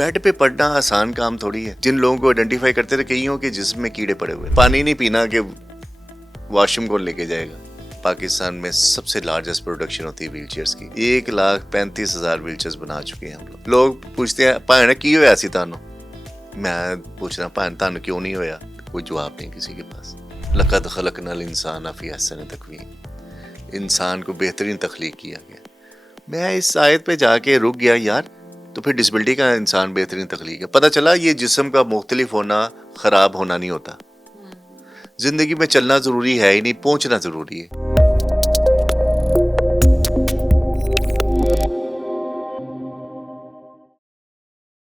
Bed پہ پڑنا آسان کام تھوڑی ہے. جن لوگوں کو آئیڈینٹیفائی کرتے تھے کئیوں کے جسم میں کیڑے پڑے ہوئے, پانی نہیں پینا کہ واش روم کون لے کے جائے گا. پاکستان میں سب سے لارجسٹ پروڈکشن ہوتی ہے ویل چیئرز کی. 1,35,000 ویل چیئرز بنا چکے ہیں ہم لوگ. لوگ پوچھتے ہیں بھائی کی ہوا سی تانوں, میں پوچھ رہا بھائی تانوں کیوں نہیں ہویا, کوئی جواب نہیں کسی کے پاس. لقد خلقنا الانسان فی احسن تقویم, انسان کو بہترین تخلیق کیا گیا. میں اس آیت پہ جا کے رک گیا یار, تو پھر ڈسبلٹی کا انسان بہترین تخلیق ہے. پتہ چلا یہ جسم کا مختلف ہونا خراب ہونا نہیں ہوتا. زندگی میں چلنا ضروری ہے ہی نہیں, پہنچنا ضروری ہے.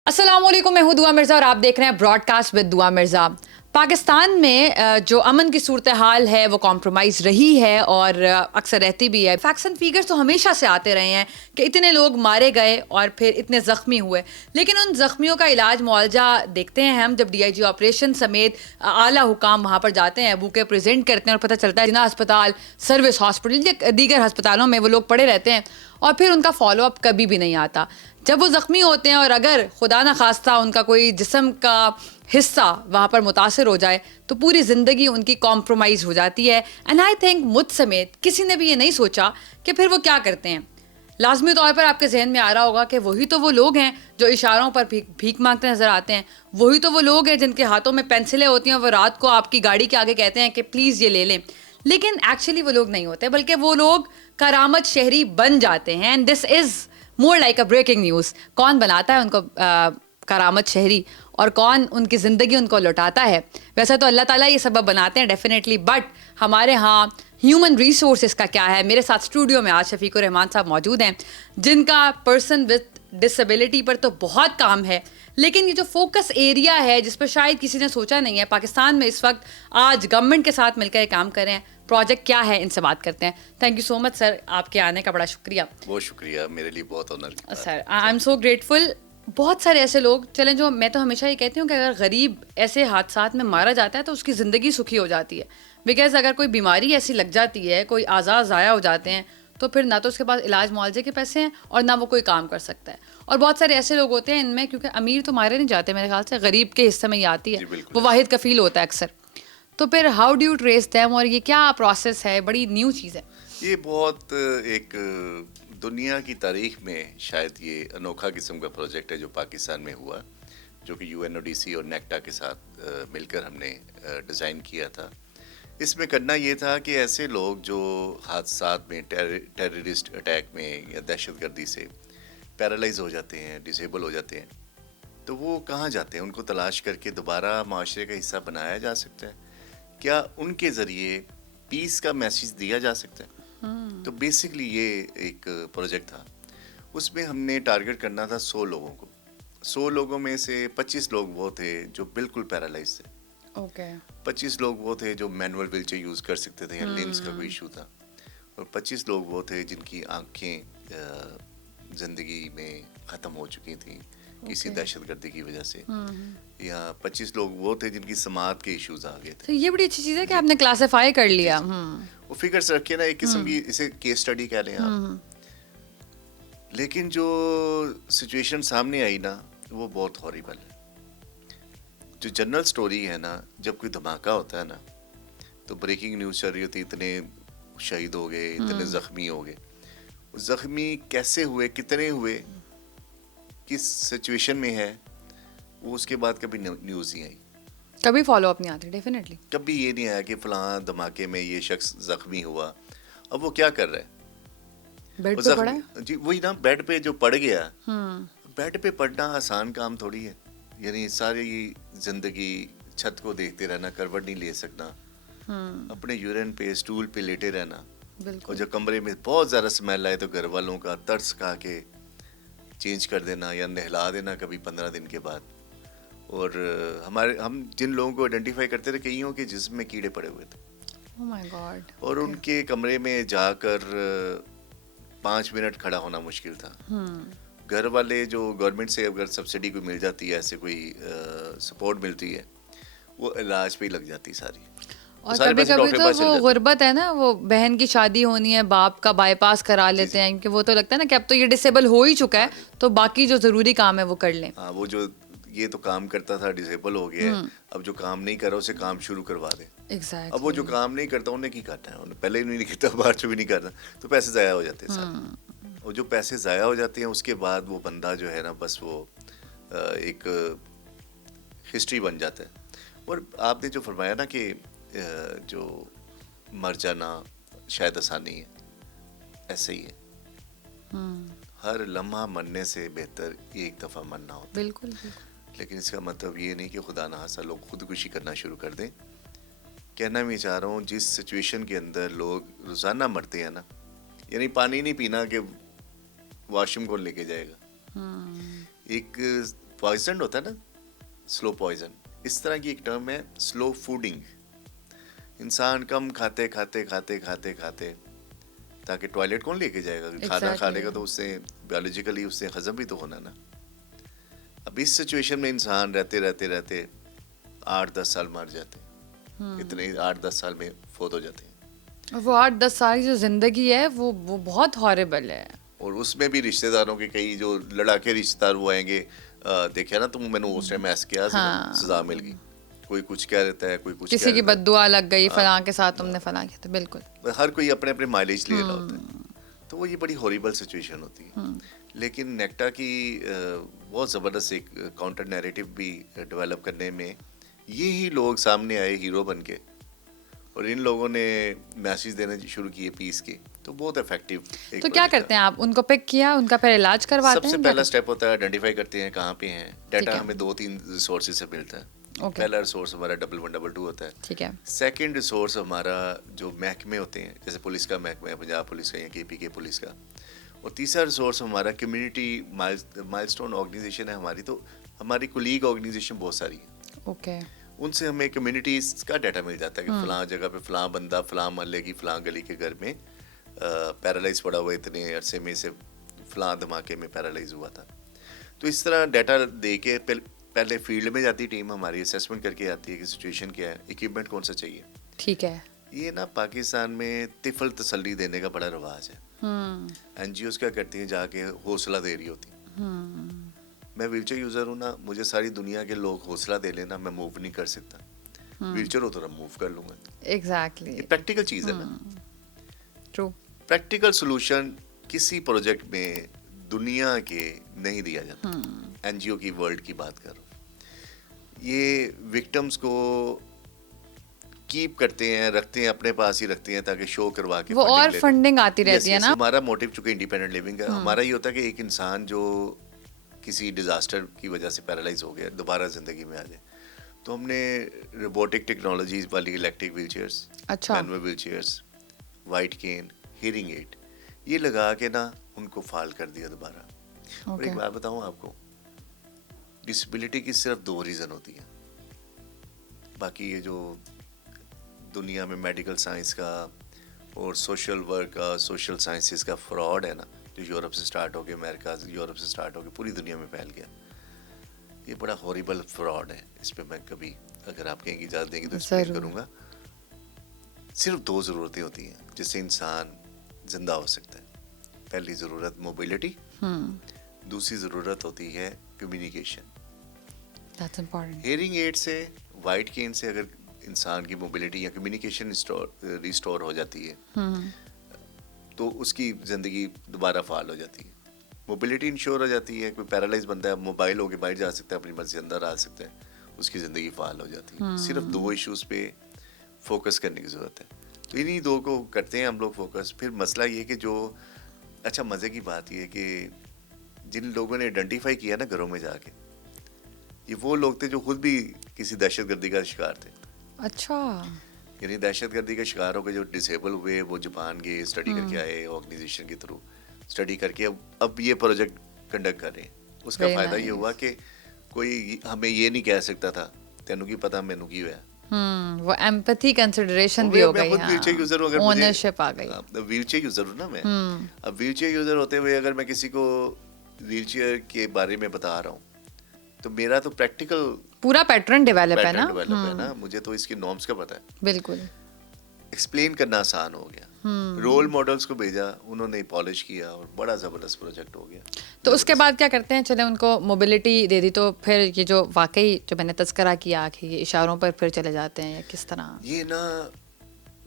السلام علیکم, میں ہوں دعا مرزا اور آپ دیکھ رہے ہیں براڈ کاسٹ ود دعا مرزا. پاکستان میں جو امن کی صورتحال ہے وہ کمپرومائز رہی ہے اور اکثر رہتی بھی ہے. فیکٹس اینڈ فیگرز تو ہمیشہ سے آتے رہے ہیں کہ اتنے لوگ مارے گئے اور پھر اتنے زخمی ہوئے, لیکن ان زخمیوں کا علاج معالجہ دیکھتے ہیں ہم جب DIG آپریشن سمیت اعلیٰ حکام وہاں پر جاتے ہیں, بوکے پریزنٹ کرتے ہیں اور پتہ چلتا ہے جنا ہسپتال, سروس ہاسپٹل یا دیگر ہسپتالوں میں وہ لوگ پڑے رہتے ہیں اور پھر ان کا فالو اپ کبھی بھی نہیں آتا. جب وہ زخمی ہوتے ہیں اور اگر خدا نخواستہ ان کا کوئی جسم کا حصہ وہاں پر متاثر ہو جائے تو پوری زندگی ان کی کمپرومائز ہو جاتی ہے. اینڈ آئی تھنک مجھ سمیت کسی نے بھی یہ نہیں سوچا کہ پھر وہ کیا کرتے ہیں. لازمی طور پر آپ کے ذہن میں آ رہا ہوگا کہ وہی تو وہ لوگ ہیں جو اشاروں پر بھیک مانگتے نظر آتے ہیں, وہی تو وہ لوگ ہیں جن کے ہاتھوں میں پینسلیں ہوتی ہیں, وہ رات کو آپ کی گاڑی کے آگے کہتے ہیں کہ پلیز یہ لے لیں. لیکن ایکچولی وہ لوگ نہیں ہوتے, بلکہ وہ لوگ کرامت شہری بن جاتے ہیں. And this is more like a breaking news. کون بناتا ہے ان کو کرامت شہری اور کون ان کی زندگی ان کو لوٹاتا ہے؟ ویسے تو اللہ تعالیٰ یہ سبب بناتے ہیں ڈیفینیٹلی, بٹ ہمارے ہاں ہیومن ریسورسز کا کیا ہے؟ میرے ساتھ اسٹوڈیو میں آج شفیق الرحمان صاحب موجود ہیں جن کا پرسن وتھ ڈسیبلٹی پر تو بہت کام ہے, لیکن یہ جو فوکس ایریا ہے جس پر شاید کسی نے سوچا نہیں ہے, پاکستان میں اس وقت آج گورنمنٹ کے ساتھ مل کر کام کر رہے ہیں. پروجیکٹ کیا ہے, ان سے بات کرتے ہیں. تھینک یو سو مچ سر, آپ کے آنے کا بڑا شکریہ. بہت شکریہ, میرے لیے بہت owner sir. I am so grateful. بہت سارے ایسے لوگ چلیں جو میں تو ہمیشہ یہ کہتی ہوں کہ اگر غریب ایسے حادثات میں مارا جاتا ہے تو اس کی زندگی سکھی ہو جاتی ہے, بیکاز اگر کوئی بیماری ایسی لگ جاتی ہے, کوئی اعضاء ضائع ہو جاتے ہیں, تو پھر نہ تو اس کے پاس علاج معالجے کے پیسے ہیں اور نہ وہ کوئی کام کر سکتا ہے. اور بہت سارے ایسے لوگ ہوتے ہیں ان میں, کیونکہ امیر تو مارے نہیں جاتے میرے خیال سے, غریب کے حصے میں یہ آتی ہے, وہ واحد کفیل ہوتا ہے اکثر. تو پھر how do you trace them, اور یہ کیا پروسیس ہے؟ بڑی نیو چیز ہے یہ. بہت ایک دنیا کی تاریخ میں شاید یہ انوکھا قسم کا پروجیکٹ ہے جو پاکستان میں ہوا, جو کہ UNODC اور نیکٹا کے ساتھ مل کر ہم نے ڈیزائن کیا تھا. اس میں کرنا یہ تھا کہ ایسے لوگ جو حادثات میں, ٹیررسٹ اٹیک میں یا دہشت گردی سے پیرالائز ہو جاتے ہیں, ڈسیبل ہو جاتے ہیں, تو وہ کہاں جاتے ہیں؟ ان کو تلاش کر کے دوبارہ معاشرے کا حصہ بنایا جا سکتا ہے. کیا ان کے ذریعے پیس کا میسیج دیا جا سکتا ہے؟ تو بیسکلی یہ ایک پروجیکٹ تھا. اس میں ہم نے ٹارگٹ کرنا تھا 100 لوگوں کو. 100 لوگوں میں سے 25 لوگ وہ تھے جو بالکل پیرالائز تھے, 25 لوگ وہ تھے جو مینول ویل چیئر یوز کر سکتے تھے یا لمس کا کوئی ایشو تھا, اور 25 لوگ وہ تھے جن کی آنکھیں زندگی میں ختم ہو چکی تھیں کسی دہشت گردی کی وجہ سے, یا 25 لوگ وہ تھے جن کی سماعت کے ایشوز آ گئے تھے. یہ بڑی اچھی چیز ہے کہ آپ نے کلاسیفائی کر لیا. وہ فگرز رکھے نا, ایک قسم کی اسے کیس اسٹڈی کہہ لیں آپ. لیکن جو سچویشن سامنے آئی نا وہ بہت ہاریبل ہے. جو جنرل سٹوری ہے نا, جب کوئی دھماکہ ہوتا ہے نا تو بریکنگ نیوز چل رہی ہوتی, اتنے شہید ہو گئے, اتنے زخمی ہو گئے. زخمی کیسے ہوئے, کتنے ہوئے, کس سچویشن میں ہے, وہ اس کے بعد کبھی نیوز نہیں آئی, کبھی فالو اپ نہیں آتی. ڈیفینیٹلی کبھی یہ نہیں آیا کہ فلاں دھماکے میں یہ شخص زخمی ہوا. اب وہ کیا کر رہا ہے؟ بیڈ پہ پڑا ہے. جی وہی نا, بیڈ پہ جو پڑ گیا. بیڈ پہ پڑنا آسان کام تھوڑی ہے, یعنی ساری زندگی چھت کو دیکھتے رہنا, کروٹ نہیں لے سکنا, اپنے یورین پہ اسٹول پہ لیٹے رہنا, اور جب کمرے میں بہت زیادہ اسمیل آئے تو گھر والوں کا ترس کھا کے چینج کر دینا یا نہلا دینا کبھی 15 دن کے بعد. اور ہم جن لوگوں کو آئیڈینٹیفائی کرتے تھے کئیوں کے جسم میں کیڑے پڑے ہوئے تھے, اور ان کے کمرے میں جا کر 5 منٹ کھڑا ہونا مشکل تھا. گھر والے جو گورنمنٹ سے اگر سبسڈی کوئی مل جاتی ہے, ایسے کوئی سپورٹ ملتی ہے, وہ علاج پہ ہی لگ جاتی ساری. اور سارے کبھی پیسے کبھی ڈاکٹر کے تو پاس چلے وہ جاتے غربت ہے نا, وہ بہن کی شادی ہونی ہے, باپ کا بائی پاس کرا لیتے ہیں, کیونکہ وہ تو لگتا ہے نا کہ اب تو یہ ڈسیبل ہو ہی چکا ہے, تو باقی جو ضروری کام ہے وہ کر لیں. ہاں, وہ جو یہ تو کام کرتا تھا ڈسیبل ہو گیا ہے, اب جو کام نہیں کر رہا اسے کام شروع کروا دیں. اب وہ جو کام نہیں کرتا انہیں کی کرنا ہے, انہیں پہلے ہی نہیں کرتا, بعد میں بھی نہیں کرتا, تو پیسے ضائع ہو جاتے ہیں سارے. اور جو پیسے ضائع ہو جاتے ہیں اس کے بعد وہ بندہ جو ہے نا بس وہ ایک ہسٹری بن جاتا ہے. اور آپ نے جو فرمایا نا کہ جو مر جانا شاید آسانی ہے, ایسے ہی ہے. ہر لمحہ مرنے سے بہتر ایک دفعہ مرنا ہوتا ہے. بالکل. لیکن اس کا مطلب یہ نہیں کہ خدا نہ خواستہ لوگ خودکشی کرنا شروع کر دیں. کہنا میں چاہ رہا ہوں جس سچویشن کے اندر لوگ روزانہ مرتے ہیں نا, یعنی پانی نہیں پینا کہ واش روم کو لے کے جائے گا, ایک پوائزن ہوتا ہے نا, سلو پوائزن, اس طرح کی ایک ٹرم ہے سلو فوڈنگ. انسان کم کھاتے کھاتے کھاتے کھاتے کھاتے تاکہ ٹوائلٹ کون لے کے جائے گا, کھانا کھانے کا تو اس سے بیولوجیکلی اس سے ہضم بھی تو ہونا نا. اب اس سچویشن میں انسان رہتے رہتے رہتے 8-10 سال مر جاتے ہیں, اتنے 8-10 سال میں فوت ہو جاتے ہیں. وہ 8-10 سال کی جو زندگی ہے وہ بہت ہاربل ہے. اور اس میں بھی رشتہ داروں کے کئی جو لڑا کے رشتہ دار وہ آئیں گے, دیکھا نا تم, میں نے اس ٹائم ایسا کیا, سزا مل گئی. کوئی کچھ کہہ دیتا ہے, کوئی کچھ کسی کی بد دعا لگ گئی, فلاں کے ساتھ تم نے فلاں کیا تھا. بالکل, ہر کوئی اپنے اپنے مائلیج لے رہا ہوتا ہے, تو وہ یہ بڑی ہاریبل سچویشن ہوتی ہے. لیکن نیکٹا کی بہت زبردست ایک کاؤنٹر نیریٹو بھی ڈیولپ کرنے میں یہی لوگ سامنے آئے ہیرو بن کے, اور ان لوگوں نے میسیج دینا شروع کیے پیس کے, تو بہت افیکٹو. تو کیا کرتے ہیں آپ, ان کو پک کیا, ان کا پھر علاج کرواتے ہیں؟ سب سے پہلا اسٹیپ ہوتا ہے آئیڈینٹیفائی کرتے ہیں کہاں پہ ہیں. ڈیٹا ہمیں 2-3 ریسورسز سے ملتا ہے. پہلا ریسورس ہمارا 1122 ہوتا ہے. ٹھیک ہے. سیکنڈ ریسورس ہمارا جو محکمے ہوتے ہیں, جیسے پولیس کا محکمہ ہے, پنجاب پولیس کا یا KPK پولیس کا. اور تیسرا ریسورس ہمارا کمیونٹی مائل سٹون آرگنائزیشن ہے ہماری. تو ہماری کولیگ آرگنائزیشن بہت ساری ہیں. اوکے. ان سے ہمیں کمیونٹیز کا ڈیٹا مل جاتا ہے کہ فلاں جگہ پہ فلاں بندہ فلاں محلے کی فلاں گلی کے گھر میں پیرالائز پڑا ہوا, اتنے عرصے میں سے فلاں دھماکے میں پیرالائز ہوا تھا. تو اس طرح ڈیٹا دے کے پہلے فیلڈ میں جاتی ٹیم ہماری, اسیسمنٹ کر کے آتی ہے کہ سچویشن کیا ہے, اکوپمنٹ کون سا چاہیے. ٹھیک ہے. یہ نا پاکستان میں طفل تسلی دینے کا بڑا رواج ہے. NGOs کیا کرتی ہیں, جا کے حوصلہ دے رہی ہوتی. میں ویل چیئر یوزر ہوں نا, مجھے ساری دنیا کے لوگ حوصلہ دے لینا, میں موو نہیں کر سکتا. ویل چیئر ہو تو میں موو کر لوں گا. ایگزیکٹلی, یہ پریکٹیکل چیز ہے نا. ٹرو. پریکٹیکل سولوشن کسی پروجیکٹ میں دنیا کے نہیں دیا جاتا. NGO کی ورلڈ کی بات کر رہا ہوں. یہ وکٹمس کو کیپ کرتے ہیں, رکھتے ہیں, اپنے پاس ہی رکھتے ہیں تاکہ شو کروا کے وہ اور فنڈنگ آتی رہتی ہے نا. ہمارا موٹیو چونکہ انڈیپینڈنٹ لیونگ ہے, ہمارا یہ ہوتا ہے کہ ایک انسان جو کسی ڈیزاسٹر کی وجہ سے پیرالائز ہو گیا دوبارہ زندگی میں آ جائے, تو ہم نے روبوٹک ٹیکنالوجیز والی electric wheel chairs, manual wheel chairs, white cane, hearing aid, یہ لگا کے نا ان کو فعال کر دیا دوبارہ. اور ایک بات بتاؤں آپ کو, ڈسیبلٹی کی صرف 2 ریزن ہوتی ہیں. باقی یہ جو دنیا میں میڈیکل سائنس کا اور سوشل ورک کا, سوشل سائنسز کا فراڈ ہے نا, جو یورپ سے سٹارٹ ہو کے امریکہ, یورپ سے سٹارٹ ہو کے پوری دنیا میں پھیل گیا, یہ بڑا ہاریبل فراڈ ہے. اس پہ میں کبھی اگر آپ کہیں کی اجازت دیں گی تو ایکسپلین کروں گا. صرف 2 ضرورتیں ہوتی ہیں جس سے انسان زندہ ہو سکتا ہے. پہلی ضرورت موبلٹی, دوسری ضرورت ہوتی ہے کمیونیکیشن. ہیئرنگ ایڈ سے, وائٹ کین سے اگر انسان کی موبلٹی یا کمیونیکیشن ریسٹور ہو جاتی ہے تو اس کی زندگی دوبارہ فعال ہو جاتی ہے. موبلٹی انشور ہو جاتی ہے, کوئی پیرالائز بندہ ہے, موبائل ہو کے باہر جا سکتا ہے, اپنی مرضی اندر آ سکتا ہے, اس کی زندگی فعال ہو جاتی ہے. صرف 2 ایشوز پہ فوکس کرنے کی ضرورت ہے. تو انہی 2 کو کرتے ہیں ہم لوگ فوکس. پھر مسئلہ یہ کہ جو اچھا مزے کی بات یہ ہے کہ جن لوگوں نے آئیڈینٹیفائی کیا نا گھروں میں جا کے, یہ وہ لوگ تھے جو خود بھی کسی دہشت گردی کا شکار تھے. اچھا. یعنی دہشت گردی کا شکار ہو کے جو ڈسیبل ہوئے, وہ جاپان گئے, اسٹڈی کر کے آئے, آرگنائزیشن کے تھرو اسٹڈی کر کے اب یہ پروجیکٹ کنڈکٹ کر رہے ہیں. اس کا فائدہ یہ ہوا کہ کوئی ہمیں یہ نہیں کہہ سکتا تھا تینوں کی پتا مینوں کی ہوا. وہ ایمپتھی کنسیڈریشن بھی ہو گئی, ویل چیئر یوزر ہوں, اونرشپ آ گئی. ویل چیئر یوزر ہوں نا میں. اب ویل چیئر یوزر ہوتے ہوئے اگر میں کسی کو ویل چیئر کے بارے میں بتا رہا ہوں تو میرا تو پریکٹیکل پورا پیٹرن ڈیولپ ہے نا. ڈیولپ ہے نا, مجھے تو اس کی نارمس کا پتہ ہے. بالکل. ایکسپلین کرنا آسان ہو گیا. رول ماڈلس کو بھیجا, انہوں نے پالش کیا اور بڑا زبردست پروجیکٹ ہو گیا. تو اس کے بعد کیا کرتے ہیں؟ چلے ان کو موبلٹی دے دی تو پھر یہ جو واقعی جو میں نے تذکرہ کیا کہ یہ اشاروں پر پھر چلے جاتے ہیں یا کس طرح؟ یہ نا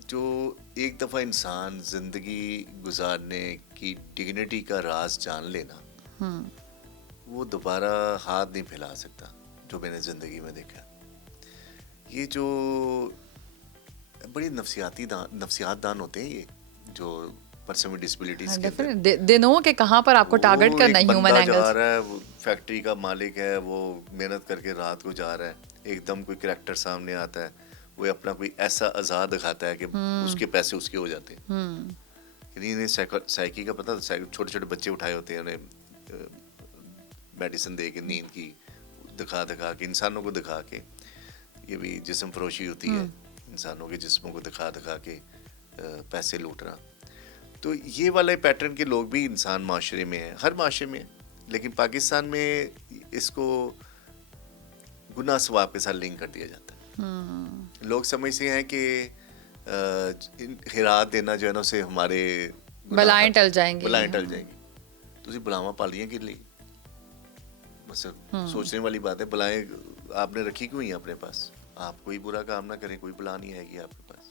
جو ایک دفعہ انسان زندگی گزارنے کی ڈگنیٹی کا راز جان لینا, وہ دوبارہ ہاتھ نہیں پھیلا سکتا, جو میں نے زندگی میں دیکھا. یہ جو بڑی نفسیات دان ہوتے ہیں, یہ جو پرسن ود ڈسبلٹیز کے اندر دے نو کہ کہاں پر آپ کو ٹارگٹ کرنا ہے. ہیومن جا اینگلز رہا ہے, وہ فیکٹری کا مالک ہے, وہ محنت کر کے رات کو جا رہا ہے, ایک دم کوئی کریکٹر سامنے آتا ہے, وہ اپنا کوئی ایسا آزاد دکھاتا ہے کہ اس کے پیسے اس کے ہو جاتے ہیں. انہیں سائیکی کا پتہ, چھوٹے چھوٹے بچے اٹھائے ہوتے ہیں, انہیں میڈیسن دے کے نیند کی دکھا کے, انسانوں کو دکھا کے, یہ بھی جسم فروشی ہوتی ہے, انسانوں کے جسموں کو دکھا کے پیسے لوٹ رہا. تو یہ والے پیٹرن کے لوگ بھی انسان معاشرے میں ہیں, ہر معاشرے میں, لیکن پاکستان میں اس کو گناہ ثواب کے ساتھ لنک کر دیا جاتا ہے. لوگ سمجھتے ہیں کہ خیرات دینا جو ہے نا اسے ہمارے بلائیں ٹل جائیں گی. تو بلاواں پالیاں کے لیے بس سوچنے والی بات ہے. بلائیں آپ نے رکھی کیوں ہیں اپنے پاس؟ آپ کوئی برا کام نہ کریں, کوئی بلا نہیں آئے گی آپ کے پاس.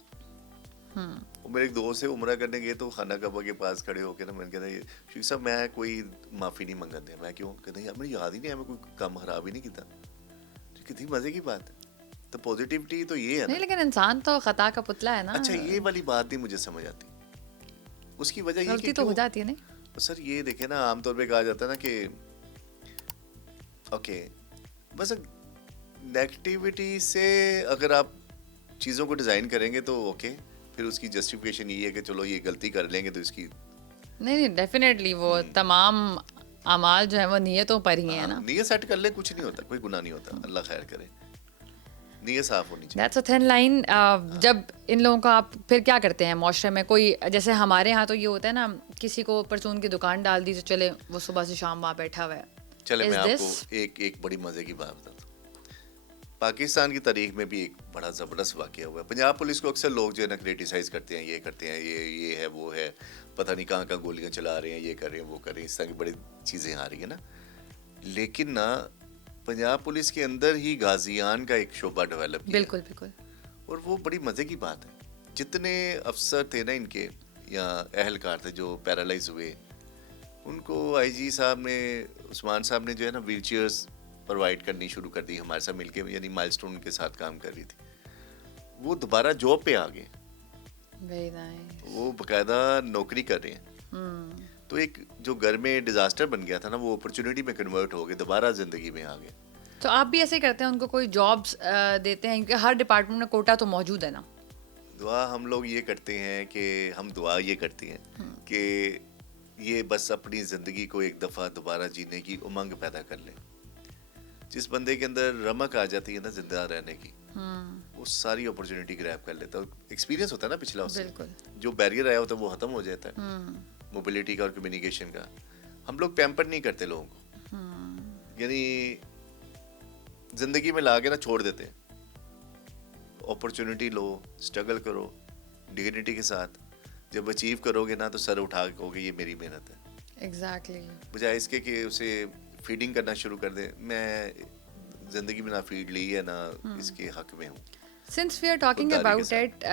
میرے ایک دوست سے عمرہ کرنے گئے تو خانہ کعبہ کے پاس کھڑے ہو کے نا, میں نے کہا شیخ صاحب میں کوئی معافی نہیں منگاتے. میں کیوں؟ کہتے ہیں مجھے یاد ہی نہیں ہے, میں کوئی کام خراب ہی نہیں کیتا. کتنی مزے کی بات ہے. تو پازیٹیوٹی تو یہ ہے نہیں, لیکن انسان تو خطا کا پتلا ہے نا. اچھا, یہ والی بات نہیں مجھے سمجھ آتی. اس کی وجہ یہ غلطی تو ہو جاتی ہے نا سر. یہ دیکھیں نا, عام طور پہ کہا جاتا ہے نا کہ اوکے, بس نیگیٹیوٹی سے اگر آپ چیزوں کو ڈیزائن کریں گے تو اوکے, پھر اس کی جسٹیفیکیشن یہ ہے کہ چلو یہ غلطی کر لیں گے تو اس کی نہیں ڈیفینیٹلی وہ تمام اعمال جو ہیں وہ نیتوں پر ہی ہیں نا. نیت سیٹ کر لیں, کچھ نہیں ہوتا, کوئی گناہ نہیں ہوتا. اللہ خیر کرے, نیت صاف ہونی چاہیے. That's a thin line. جب ان لوگوں کا آپ پھر کیا کرتے ہیں معاشرے میں؟ کوئی جیسے ہمارے ہاں تو یہ ہوتا ہے نا, کسی کو پرچون کی دکان ڈال دی تو چلے وہ صبح سے شام وہاں بیٹھا ہوا ہے. چلے میں آپ کو ایک بڑی مزے کی بات بتاتا ہوں. پاکستان کی تاریخ میں بھی ایک بڑا زبردست واقعہ ہوا ہے. پنجاب پولیس کو اکثر لوگ جو ہے نا کریٹیسائز کرتے ہیں, یہ کرتے ہیں, یہ ہے وہ ہے, پتہ نہیں کہاں گولیاں چلا رہے ہیں, یہ کر رہے ہیں وہ کر رہے ہیں, اس طرح کی بڑی چیزیں آ رہی ہیں نا. لیکن نا پنجاب پولیس کے اندر ہی غازیان کا ایک شعبہ ڈیولپ کیا. بالکل. اور وہ بڑی مزے کی بات ہے. جتنے افسر تھے نا ان کے یا اہلکار تھے جو پیرالائز ہوئے, ان کو آئی جی صاحب نے, عثمان صاحب نے جو ہے نا ویل چیئرز پرووائڈ کرنی شروع کر دی ہمارے ساتھ مل کے, یعنی مائل سٹون کے ساتھ کام کر رہی تھی. وہ دوبارہ جاب پہ آ گئے, وہ باقاعدہ نوکری کر رہے ہیں. تو ایک جو گھر میں ڈیزاسٹر بن گیا تھا نا, وہ اپرچونیٹی میں کنورٹ ہو گئے, دوبارہ زندگی میں آ گئے. تو آپ بھی ایسے کرتے ہیں, ان کو کوئی جابس دیتے ہیں؟ کیونکہ ہر ڈپارٹمنٹ میں کوٹا تو موجود ہے نا. دعا ہم لوگ یہ کرتے ہیں کہ دعا یہ کرتے ہیں کہ یہ بس اپنی زندگی کو ایک دفعہ دوبارہ جینے کی امنگ پیدا کر لیں. جس بندے کے اندر رمق آ جاتی ہے نا زندہ رہنے کی, وہ ساری اپرچونیٹی گریب کر لیتا ہے. ایکسپیرینس ہوتا ہے نا پچھلا, اس سے جو بیریئر آیا ہوتا ہے وہ ختم ہو جاتا ہے, موبلٹی کا اور کمیونیکیشن کا. ہم لوگ پیمپر نہیں کرتے لوگوں کو, یعنی زندگی میں لا کے نا چھوڑ دیتے ہیں. اپرچونیٹی لو, اسٹرگل کرو ڈگنیٹی کے ساتھ. جب اچیو کرو گے نا تو سر اٹھا کے کہو گے یہ میری محنت ہے. ایگزیکٹلی. بجائے اس کے کہ اسے فیڈنگ کرنا شروع کر دیں. میں زندگی میں نہ فیڈ لی ہے نہ اس کے حق میں ہوں. Since we are talking about it,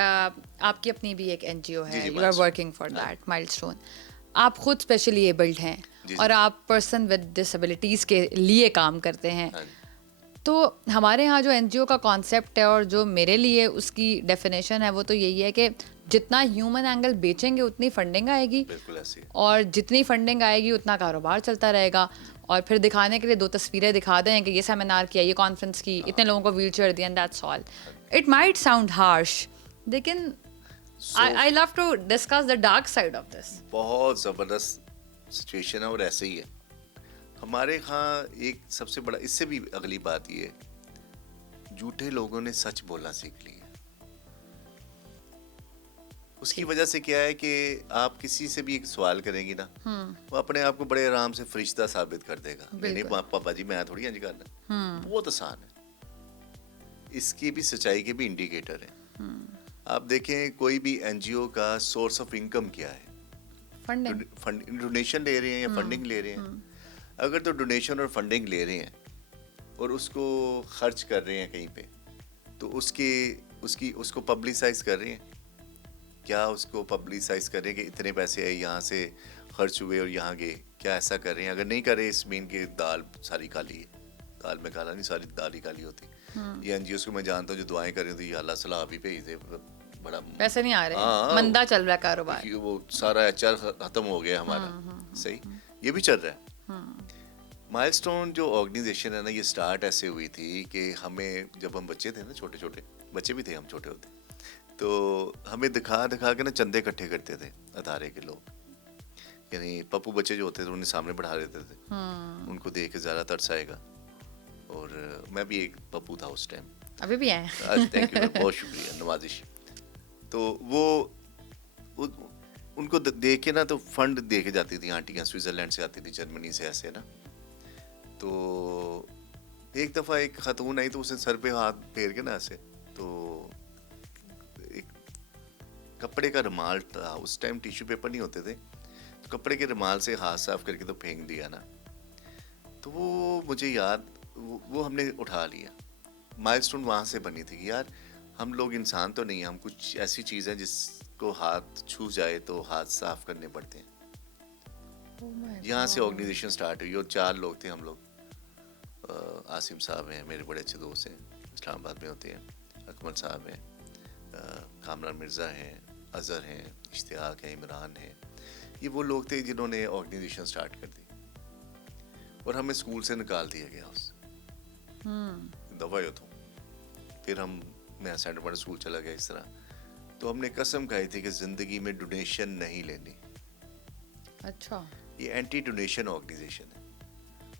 آپ کی اپنی بھی ایک این جی او ہے, you are working for that, milestone. آپ خود اسپیشلی ایبلڈ ہیں اور آپ پرسن ود ڈسیبلٹیز کے لیے کام کرتے ہیں. تو ہمارے یہاں جو این جی او کا کانسیپٹ ہے اور جو میرے لیے اس کی ڈیفینیشن ہے وہ تو یہی ہے کہ جتنا ہیومن اینگل بیچیں گے اتنی فنڈنگ آئے گی, اور جتنی فنڈنگ آئے گی اتنا کاروبار چلتا رہے گا. اور پھر دکھانے کے لیے 2 تصویریں دکھا دیں کہ یہ سیمینار کیا, یہ کانفرنس کی, اتنے لوگوں کو ویل چیئر دیا, that's all. It might sound harsh, لیکن I love to discuss the dark side of this. بہت زبردست سچویشن ہے, اور ایسے ہی ہے ہمارے ہاں. ایک سب سے بڑا اس سے بھی اگلی بات یہ ہے, جھوٹے لوگوں نے سچ بولنا سیکھ لی ہے. وہ اس کی وجہ سے کیا ہے کہ آپ کسی سے بھی ایک سوال کریں گی نا وہ اپنے آپ کو بڑے آرام سے فرشتہ ثابت کر دے گا. نہیں پاپا جی میں تھوڑی انج کرنا ہے. بہت آسان ہے. اس کی بھی سچائی کے بھی انڈیکیٹر ہیں. آپ دیکھیں کوئی بھی این جی او کا سورس آف انکم کیا ہے. ڈونیشن لے رہے ہیں یا فنڈنگ لے رہے ہیں. اگر تو ڈونیشن اور فنڈنگ لے رہے ہیں اور اس کو خرچ کر رہے ہیں کہیں پہ تو اس کو پبلسائز کر رہے ہیں. کیا اس کو پبلسائز کر رہے ہیں کہ اتنے پیسے آئے یہاں سے خرچ ہوئے اور یہاں گئے. کیا ایسا کر رہے ہیں؟ اگر نہیں کر رہے اس مین کہ دال ساری کالی ہے. دال میں کالا نہیں, ساری دال ہی کالی ہوتی. یہ این جی اوز کو میں جانتا ہوں جو دعائیں کر رہے ہوتے ہیں اللہ صلاح بھی بھیج دے, بڑا پیسے نہیں آ رہے, مندہ چل رہا ہے کاروبار, وہ سارا ایچ آر ختم ہو گیا ہمارا. صحیح, یہ بھی چل رہا ہے. مائل اسٹون جو آرگنائزیشن ہے نا یہ اسٹارٹ ایسے ہوئی تھی کہ ہمیں جب ہم بچے تھے نا, چھوٹے چھوٹے بچے بھی تھے ہم چھوٹے ہوتے, تو ہمیں دکھا کے نا چندے اکٹھے کرتے تھے ادارے کے لوگ. یعنی پپو بچے جو ہوتے تھے انہیں سامنے بڑھا دیتے تھے, ان کو دیکھ کے زیادہ ترس آئے گا. اور میں بھی ایک پپو تھا اس ٹائم, ابھی بھی ہیں. تھینک یو, بہت شکریہ, نوازش. تو وہ ان کو دیکھ کے نا تو فنڈ دے کے جاتی تھی آنٹیاں, سوئٹزرلینڈ سے آتی تھی, جرمنی سے, ایسے نا. تو ایک دفعہ ایک خاتون آئی تو اسے سر پہ ہاتھ پھیر کے نا ایسے, تو ایک کپڑے کا رومال تھا اس ٹائم, ٹیشو پیپر نہیں ہوتے تھے, تو کپڑے کے رومال سے ہاتھ صاف کر کے تو پھینک دیا نا. تو وہ مجھے یاد, وہ ہم نے اٹھا لیا. مائل اسٹون وہاں سے بنی تھی کہ یار ہم لوگ انسان تو نہیں ہیں, ہم کچھ ایسی چیز ہے جس کو ہاتھ چھو جائے تو ہاتھ صاف کرنے پڑتے ہیں. یہاں سے آرگنائزیشن سٹارٹ ہوئی اور 4 لوگ تھے ہم لوگ. عاصم صاحب ہیں میرے بڑے اچھے دوست ہیں, اسلام آباد میں ہوتے ہیں. اکمل صاحب ہیں, کامران مرزا ہیں, اظہر ہیں, اشتیاق ہیں, عمران ہیں. یہ وہ لوگ تھے جنہوں نے آرگنائزیشن سٹارٹ کر دی اور ہمیں اسکول سے نکال دیا گیا اس دفعہ ہو. تو پھر میں سینٹر پوائنٹ اسکول چلا گیا اس طرح. تو ہم نے قسم کھائی تھی کہ زندگی میں ڈونیشن نہیں لینی. اچھا, یہ اینٹی ڈونیشن آرگنائزیشن ہے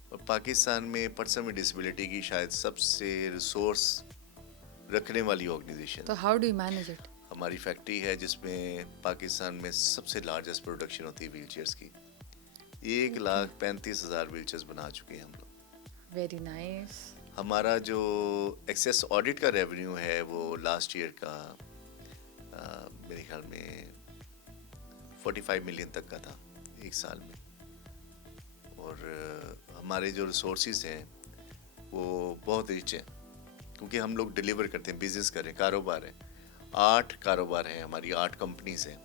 اور پاکستان میں پرسن ود ڈسیبلٹی کی شاید سب سے ریسورس رکھنے والی آرگنائزیشن. تو how do you manage it? ہماری فیکٹری ہے جس میں پاکستان میں سب سے لارجسٹ پروڈکشن ہوتی ہے ویل چیئرس کی. 1,35,000 ویل چیئرس بنا چکے ہیں ہم لوگ. Very nice. ہمارا جو ایکسیس آڈٹ کا ریونیو ہے وہ لاسٹ ایئر کا میرے خیال میں 45 ملین تک کا تھا ایک سال میں. اور ہمارے جو ریسورسز ہیں وہ بہت رچ ہیں کیونکہ ہم لوگ ڈیلیور کرتے ہیں, بزنس کریں, کاروبار ہے. 8 کاروبار ہیں ہماری, 8 کمپنیز ہیں.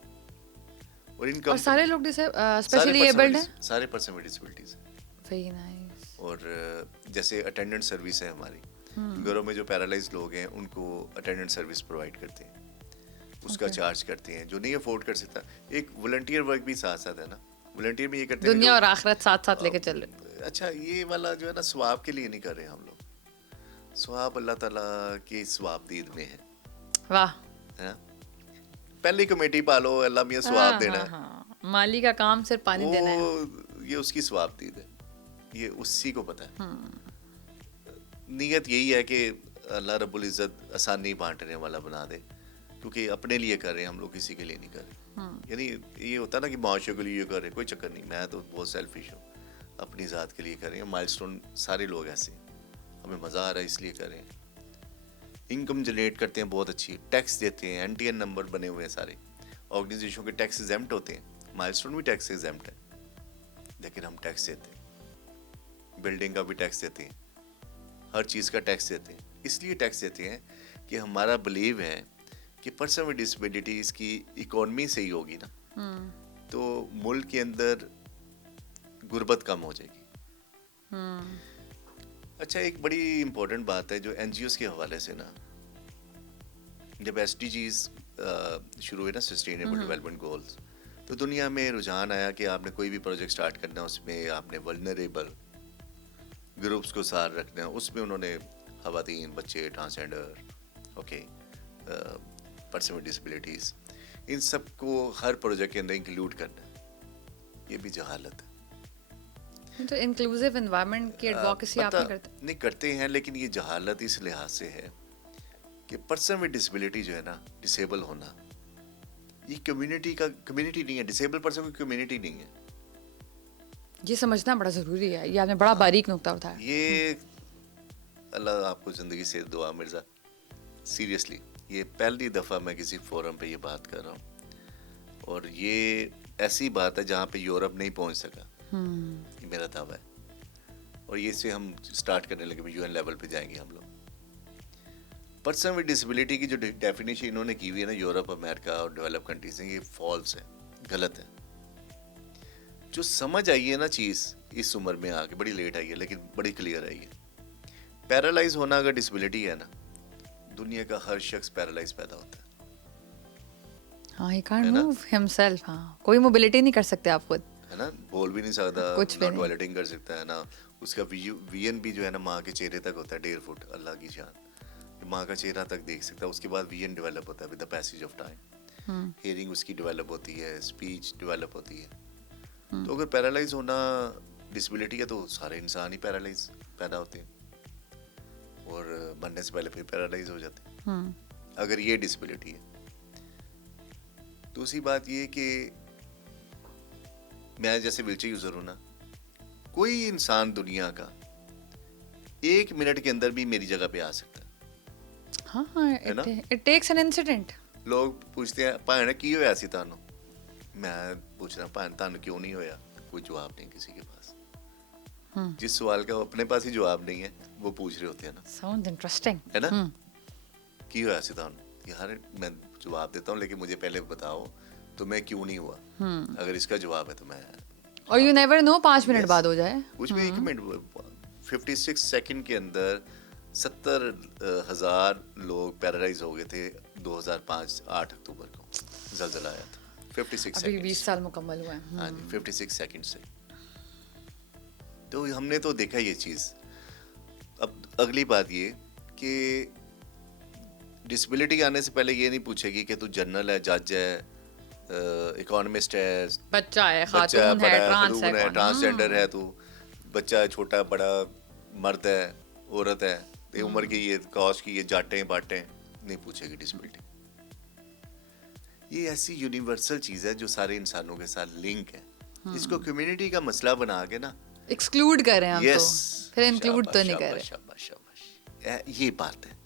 اور سارے لوگ اسپیشلی ایبلڈ ہیں, سارے پرسن ود ڈسیبلٹیز ہیں. Very nice. اور جیسے اٹینڈنٹ سروس ہے ہماری, گھروں میں جو پیرالائز لوگ ہیں ان کو اٹینڈنٹ سروس پرووائڈ کرتے ہیں, اس کا چارج کرتے ہیں. جو نہیں افورڈ کر سکتا, ایک والنٹیئر ورک بھی ساتھ ساتھ ہے نا. والنٹیئر میں یہ کرتے ہیں دنیا اور آخرت ساتھ ساتھ لے کے چل رہے. اچھا, یہ والا جو ہے نا ثواب کے لیے نہیں کر رہے ہم لوگ, ثواب اللہ تعالیٰ کی ثواب دید میں ہے. واہ, پہلی کمیٹی پالو, اللہ میاں ثواب دینا ہے. مالی کا کام صرف پانی دینا ہے, یہ اس کی ثواب دید ہے, یہ اسی کو پتہ ہے. نیت یہی ہے کہ اللہ رب العزت آسانی بانٹنے والا بنا دے, کیونکہ اپنے لیے کر رہے ہیں ہم لوگ, کسی کے لیے نہیں کر رہے. یعنی یہ ہوتا ہے نا کہ معاشرے کے لیے کر رہے, کوئی چکر نہیں. میں تو بہت سیلفش ہوں, اپنی ذات کے لیے کر رہے ہیں. مائل اسٹون سارے لوگ ایسے ہیں, ہمیں مزہ آ رہا ہے اس لیے کر رہے ہیں. انکم جنریٹ کرتے ہیں بہت اچھی, ٹیکس دیتے ہیں, این ٹی این نمبر بنے ہوئے ہیں سارے. آرگنائزیشن کے ٹیکس ایگزیمپٹ ہوتے ہیں, مائل اسٹون بھی ٹیکس ایگزیمپٹ ہے, لیکن ہم ٹیکس دیتے ہیں. بلڈنگ کا بھی ٹیکس دیتے ہیں, ہر چیز کا ٹیکس دیتے ہیں. اس لیے ٹیکس دیتے ہیں کہ ہمارا بلیو ہے کہ پرسن ود ڈسیبلٹیز کی اکانومی صحیح ہوگی نا تو ملک کے اندر غربت کم ہو جائے گی. اچھا, ایک بڑی امپورٹنٹ بات ہے جو این جی اوز کے حوالے سے نا, جب ایس ڈی جیز شروع ہوئے نا, سسٹینیبل ڈیولپمنٹ گولز, تو دنیا میں رجحان آیا کہ آپ نے کوئی بھی پروجیکٹ سٹارٹ کرنا ہے اس میں آپ نے ولنریبل گروپس کو ساتھ رکھنا ہے. اس میں انہوں نے خواتین, بچے, transgender, okay, person with disabilities, ان سب کو ہر پروجیکٹ کے اندر انکلوڈ کرنا ہے. یہ بھی جہالت ہے. تو انکلوسیو انوائرمنٹ کی ایڈوکیسی آپ نہیں کرتے ہیں, لیکن یہ جہالت اس لحاظ سے ہے کہ پرسن ود ڈسیبلٹی جو ہے نا, ڈسیبل ہونا, یہ کمیونٹی نہیں ہے, ڈسیبل پرسن کی کمیونٹی نہیں ہے. یہ سمجھنا بڑا ضروری ہے, یہ آپ نے بڑا باریک نقطہ اٹھایا. یہ اللہ آپ کو زندگی سے دعا مرزا, سیریسلی یہ پہلی دفعہ میں کسی فورم پہ یہ بات کر رہا ہوں, اور یہ ایسی بات ہے جہاں پہ یورپ نہیں پہنچ سکا, یہ میرا دعویٰ ہے. اور یہ سے ہم اسٹارٹ کرنے لگے, یو این لیول پہ جائیں گے ہم لوگ. پرسن ود ڈسیبلٹی کی جو ڈیفینیشن انہوں نے کی ہوئی ہے نا یورپ, امریکہ اور ڈیولپ کنٹریز ہیں, یہ فالس ہے, غلط ہے. جو سمجھ آئی ہے نا چیز اس عمر میں آ کے, بڑی لیٹ آئی ہے لیکن بڑی کلیئر آئی ہے. پیرالائز ہونا اگر ڈسیبلٹی ہے نا, دنیا کا ہر شخص پیرالائز پیدا ہوتا ہے. ہاں, ہی کانٹ موو ہمسیلف. ہاں, کوئی موبلٹی نہیں کر سکتے آپ خود, ہے نا, بول بھی نہیں سکتا, کچھ بھی نہ نہیں. ٹوائلٹنگ کر سکتا ہے نا. اس کا وی این بھی جو ہے نا ماں کے چہرے تک ہوتا ہے 1.5 فٹ, اللہ کی جان, ماں کا چہرہ تک دیکھ سکتا ہے. اس کے بعد وی این ڈیولپ ہوتا ہے with the passage of time. Hearing اس کی ڈیولپ ہوتی ہے, اسپیچ ڈیولپ ہوتی ہے. تو اگر پیرالائز ہونا ڈسیبلٹی ہے تو سارے انسان ہی پیرالائز پیدا ہوتے ہیں, اور مرنے سے پہلے پھر پیرالائز ہو جاتے ہیں اگر یہ ڈسیبلٹی ہے. دوسری بات یہ کہ میں جیسے ویل چیئر یوزر ہوں نا, کوئی انسان دنیا کا 1 منٹ کے اندر بھی میری جگہ پہ آ سکتا ہے. ہاں, اٹ ٹیکس این انسیڈنٹ. لوگ پوچھتے ہیں بھائی کی ہویا سی تانوں, میں پوچھ رہا بھائی تانوں کیوں نہیں ہویا, کوئی جواب نہیں کسی کے پاس. جس سوال کا اپنے پاس ہی جواب نہیں ہے وہ پوچھ رہے ہوتے ہیں نا, ساؤنڈ انٹرسٹنگ, ہے نا, کی ہویا سی تانوں. یار میں جواب دیتا ہوں لیکن مجھے پہلے بتاؤ تو میں کیوں نہیں ہوا. اگر اس کا جواب ہے تو میں, اور یو نیور نو 5 منٹ بعد ہو جائے. کچھ بھی 1 منٹ 56 سیکنڈ کے اندر 70,000 لوگ پیرالائز ہو گئے تھے 2005 8 اکتوبر کو زلزلہ آیا تھا. 56 ابھی سیکنڈ, 20 سال مکمل ہوئے ہیں. ہاں جی 56 سیکنڈ سے. تو ہم نے تو دیکھا یہ چیز. اب اگلی بات یہ کہ ڈسیبلٹی آنے سے پہلے یہ نہیں پوچھے گی کہ تو جنرل ہے, جج ہے, اکانومسٹ ہے, بچہ ہے, بچہ خاتون ہے, خاتون ہے, ٹرانسجینڈر ہے, تو بچہ ہے, چھوٹا بڑا, مرد ہے, عورت ہے, یہ عمر کی, یہ کاسٹ کی, یہ جاٹیں باٹیں, نہیں پوچھے گی ڈسیبلٹی. یہ ایسی یونیورسل چیز ہے جو سارے انسانوں کے ساتھ لنک ہے. اس کو کمیونٹی کا مسئلہ بنا کے نا ایکسکلوڈ کر رہے ہیں ہم, یس, تو پھر انکلوڈ تو نہیں کر رہے. شاباش شاباش, یہ بات ہے.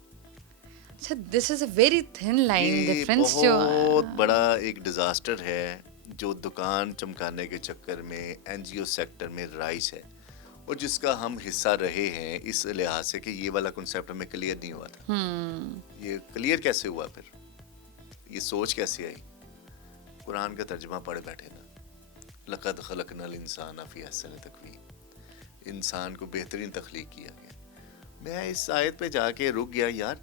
اچھا, دس از اے ویری تھن لائن یہ ڈفرنس. بہت بڑا ایک ڈیزاسٹر ہے جو دکان چمکانے کے چکر میں این جی او سیکٹر میں رائج ہے, اور جس کا ہم حصہ رہے ہیں اس لحاظ سے کہ یہ والا کنسیپٹ ہمیں کلیئر نہیں ہوا تھا. یہ کلیئر کیسے ہوا, پھر یہ سوچ کیسے آئی. قرآن کا ترجمہ پڑھ بیٹھے نا, لقد خلقنا الانسان فی احسن تقویم, انسان کو بہترین تخلیق کیا گیا. میں اس آیت پہ جا کے رک گیا, یار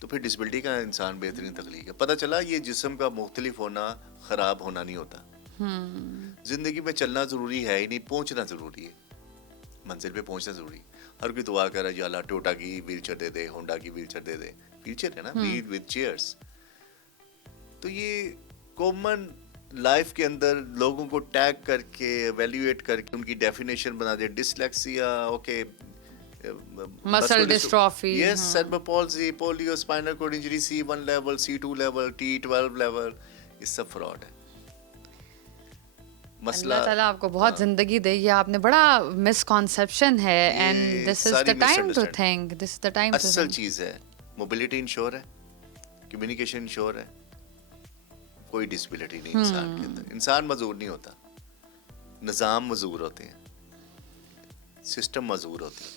تو پھر ڈسیبلٹی کا انسان بہترین تخلیق ہے. پتہ چلا یہ جسم کا مختلف ہونا خراب ہونا نہیں ہوتا. زندگی میں چلنا ضروری ہے ہی نہیں, پہنچنا ضروری ہے, منزل پہ پہنچنا ضروری. ہر کوئی دعا کر رہا ہے یا اللہ ٹوٹا کی ویل چیئر دے دے, ہونڈا کی ویل چیئر دے دے. ویل چیئر ہے نا, ویل ود چیئرس. تو یہ کامن لائف کے اندر لوگوں کو ٹیگ کر کے ایویلیویٹ کر کے ان کی ڈیفینیشن بنا دے. Dyslexia, okay, muscle dystrophy, yes, cerebral palsy, polio, spinal cord injury, C1 level, C2 level, T12 level, یہ سب فراڈ ہے. اللہ تعالیٰ آپ کو بہت زندگی دے. یہ آپ نے بڑا مسکنسیپشن ہے, and this is the time to think, this is the time to think. اصل چیز ہے موبلٹی انشور ہے, کمیونیکیشن انشور ہے, کوئی ڈسیبلٹی نہیں انسان کے اندر. انسان معذور نہیں ہوتا, نظام معذور ہوتے ہیں, سسٹم معذور ہوتے ہیں.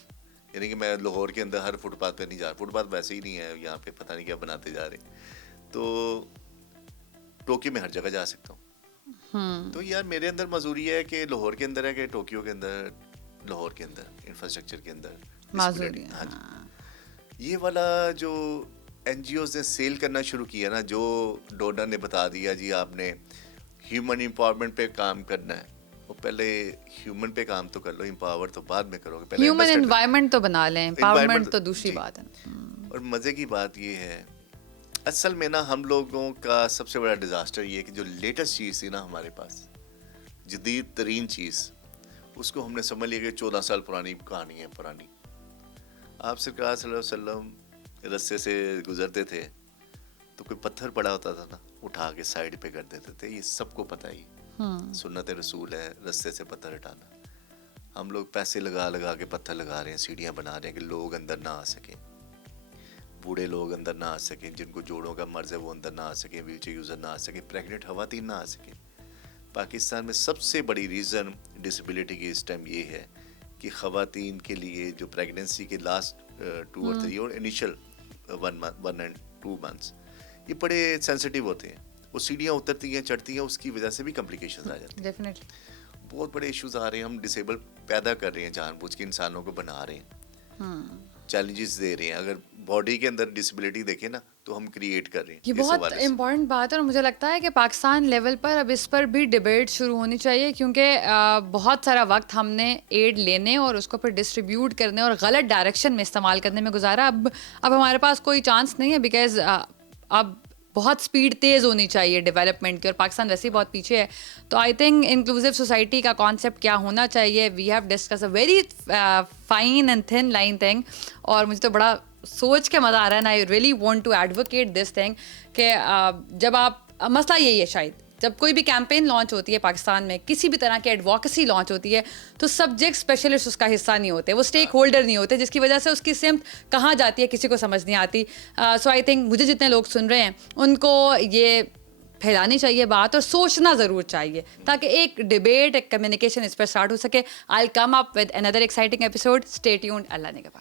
یعنی کہ میں لاہور کے اندر ہر فٹ پاتھ پہ نہیں جا رہا, فٹ پاتھ ویسے ہی نہیں ہے یہاں پہ, پتہ نہیں کیا بناتے جا رہے ہیں. تو ٹوکیو میں ہر جگہ جا سکتا ہوں. تو یار میرے اندر معذوری ہے کہ لاہور کے اندر ہے کہ ٹوکیو کے اندر, لاہور کے اندر انفراسٹرکچر کے اندر معذوری. ہاں جی, یہ والا جو این جی اوز نے سیل کرنا شروع کیا نا, جو ڈونر نے بتا دیا جی آپ نے ہیومن امپاورمنٹ پہ کام کرنا ہے, وہ پہلے ہیومن پہ کام تو کر لو, امپاور تو بعد میں کرو گے. ہیومن انوائرمنٹ تو بنا لیں, امپاورمنٹ تو دوسری بات ہے. اور مزے کی بات یہ ہے اصل میں نا, ہم لوگوں کا سب سے بڑا ڈیزاسٹر یہ ہے کہ جو لیٹسٹ چیز تھی نا ہمارے پاس, جدید ترین چیز, اس کو ہم نے سمجھ لیا کہ 14 سال پرانی کہانی ہے, پرانی. آپ سرکار صلی اللہ علیہ وسلم رستے سے گزرتے تھے تو کوئی پتھر پڑا ہوتا تھا نا اٹھا کے سائڈ پہ کر دیتے تھے. یہ سب کو پتہ ہی سنت رسول ہے رستے سے پتھر ہٹانا. ہم لوگ پیسے لگا لگا کے پتھر لگا رہے ہیں, سیڑھیاں بنا رہے ہیں کہ لوگ اندر نہ آ سکیں, بوڑھے لوگ اندر نہ آ سکیں, جن کو جوڑوں کا مرض ہے وہ اندر نہ آ سکیں, ویل چیئر یوزر نہ آ سکیں, پریگننٹ خواتین نہ آ سکیں. پاکستان میں سب سے بڑی ریزن ڈسیبلٹی کی اس ٹائم یہ ہے کہ خواتین کے لیے جو پریگننسی کے لاسٹ 2 اور 3 اور انیشل 1 اینڈ 2 months یہ بڑے سینسٹیو ہوتے ہیں. وہ سیڑھیاں اترتی ہیں چڑھتی ہیں, اس کی وجہ سے بھی کمپلیکیشنز آ جاتی ہیں. ڈیفینیٹلی بہت بڑے ایشوز آ رہے ہیں. ہم ڈسیبل پیدا کر رہے ہیں جان بوجھ کے, انسانوں کو بنا رہے ہیں, چیلنجز دے رہے ہیں. اگر باڈی کے اندر ڈسیبلٹی دیکھیں نا تو ہم کریٹ کر رہے ہیں. یہ بہت امپورٹنٹ بات ہے, اور مجھے لگتا ہے کہ پاکستان لیول پر اب اس پر بھی ڈبیٹ شروع ہونی چاہیے, کیونکہ بہت سارا وقت ہم نے ایڈ لینے اور اس کو پھر ڈسٹریبیوٹ کرنے اور غلط ڈائریکشن میں استعمال کرنے میں گزارا. اب ہمارے پاس کوئی چانس نہیں ہے, بیکاز اب بہت اسپیڈ تیز ہونی چاہیے ڈیولپمنٹ کی, اور پاکستان ویسے ہی بہت پیچھے ہے. تو آئی تھنک انکلوسیو سوسائٹی کا کانسیپٹ کیا ہونا چاہیے, we have discuss a very fine and thin line thing, اور مجھے تو بڑا سوچ کے مزہ آ رہا ہے. I really want to advocate this thing کہ جب آپ, مسئلہ یہی ہے شاید, جب کوئی بھی کیمپین لانچ ہوتی ہے پاکستان میں, کسی بھی طرح کی ایڈوکیسی لانچ ہوتی ہے, تو سبجیکٹ اسپیشلسٹ اس کا حصہ نہیں ہوتے, وہ اسٹیک ہولڈر نہیں ہوتے, جس کی وجہ سے اس کی سمت کہاں جاتی ہے کسی کو سمجھ نہیں آتی. سو آئی تھنک مجھے جتنے لوگ سن رہے ہیں ان کو یہ پھیلانی چاہیے بات, اور سوچنا ضرور چاہیے, تاکہ ایک ڈبیٹ, ایک کمیونیکیشن اس پر اسٹارٹ ہو سکے. I will come up with another exciting episode. Stay tuned. اللہ نگہبان.